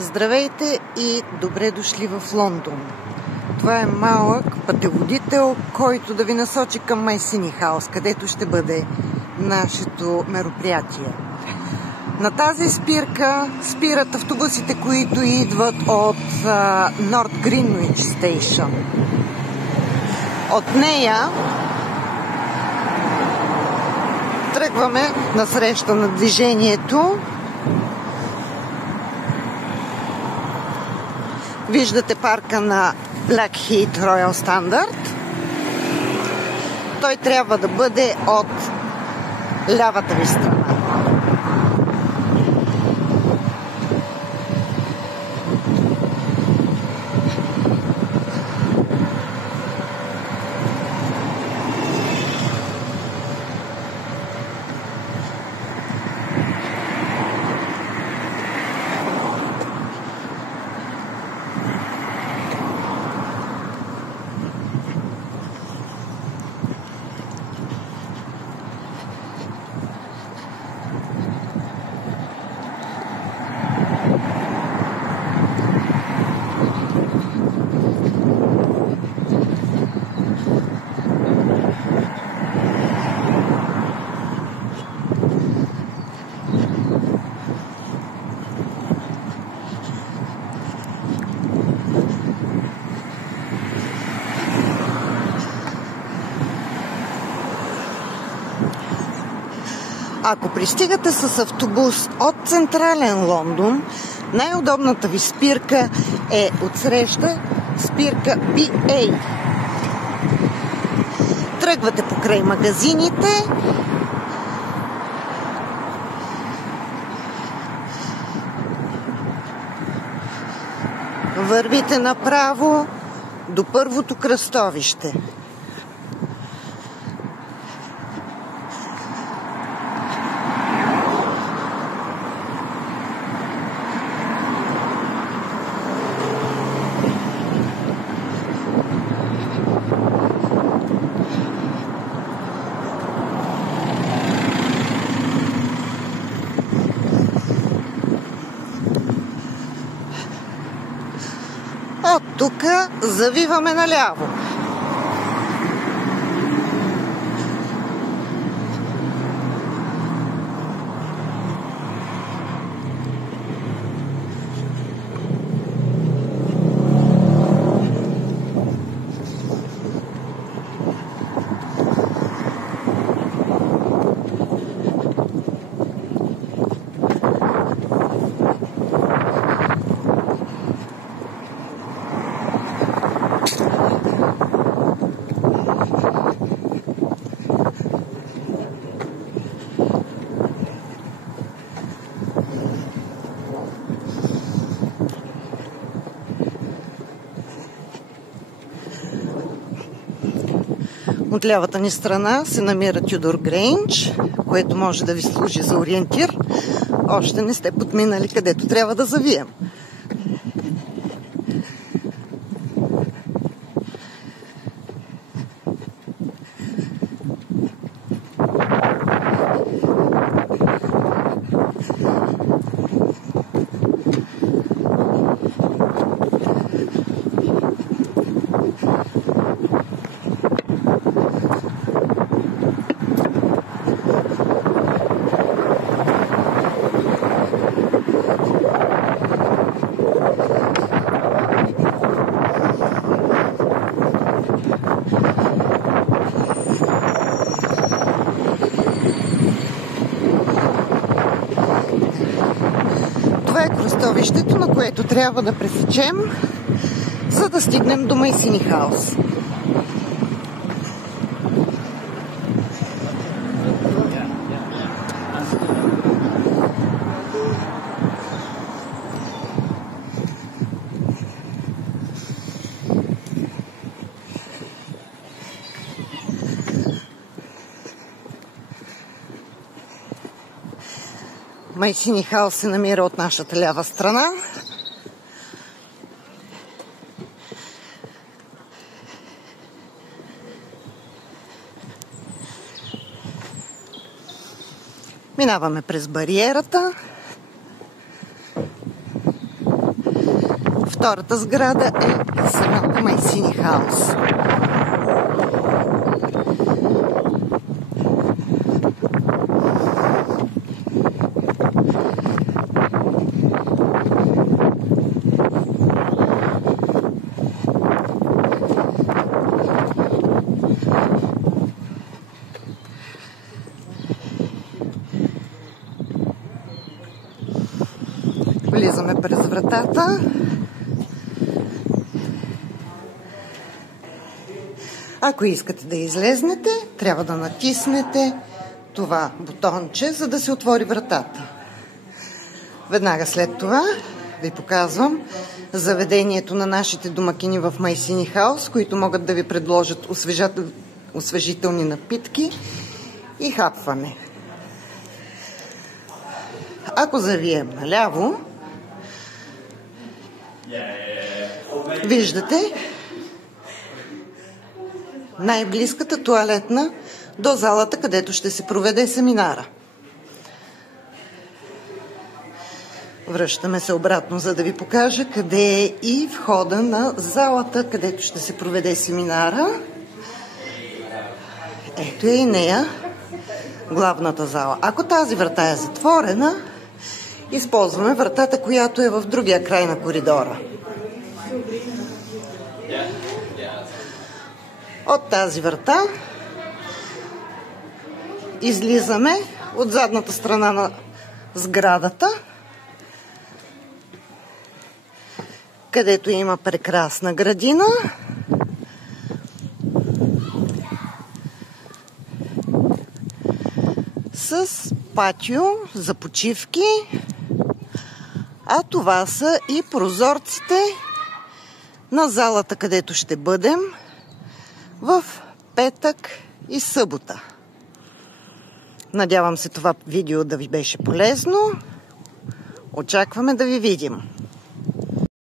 Здравейте и добре дошли в Лондон. Това е малък пътеводител, който да ви насочи към Майсини Хаус, където ще бъде нашето мероприятие. На тази спирка спират автобусите, които идват от North Greenwich Station. От нея тръгваме насреща на движението. Виждате парка на Blackheath Royal Standard. Той трябва да бъде от лявата ви страна. Ако пристигате с автобус от централен Лондон, най-удобната ви спирка е отсреща спирка BA. Тръгвате покрай магазините. Вървите направо до първото кръстовище. От тук завиваме наляво. От лявата ни страна се намира Тюдор Грейндж, което може да ви служи за ориентир. Още не сте подминали където трябва да завием. Това е кръстовището, на което трябва да пресечем, за да стигнем до Майсини Хаус. Майсини Хаус се намира от нашата лява страна. Минаваме през бариерата. Втората сграда е самата Майсини хаус. Влизаме през вратата. Ако искате да излезнете, трябва да натиснете това бутонче, за да се отвори вратата. Веднага след това ви показвам заведението на нашите домакини в Майсини хаус, които могат да ви предложат освежителни напитки и хапване. Ако завием наляво, виждате най-близката тоалетна до залата, където ще се проведе семинара. Връщаме се обратно, за да ви покажа къде е и входа на залата, където ще се проведе семинара. Ето е и нея, главната зала. Ако тази врата е затворена, използваме вратата, която е в другия край на коридора. От тази врата излизаме от задната страна на сградата, където има прекрасна градина. С патио за почивки, а това са и прозорците на залата, където ще бъдем в петък и събота. Надявам се това видео да ви беше полезно. Очакваме да ви видим.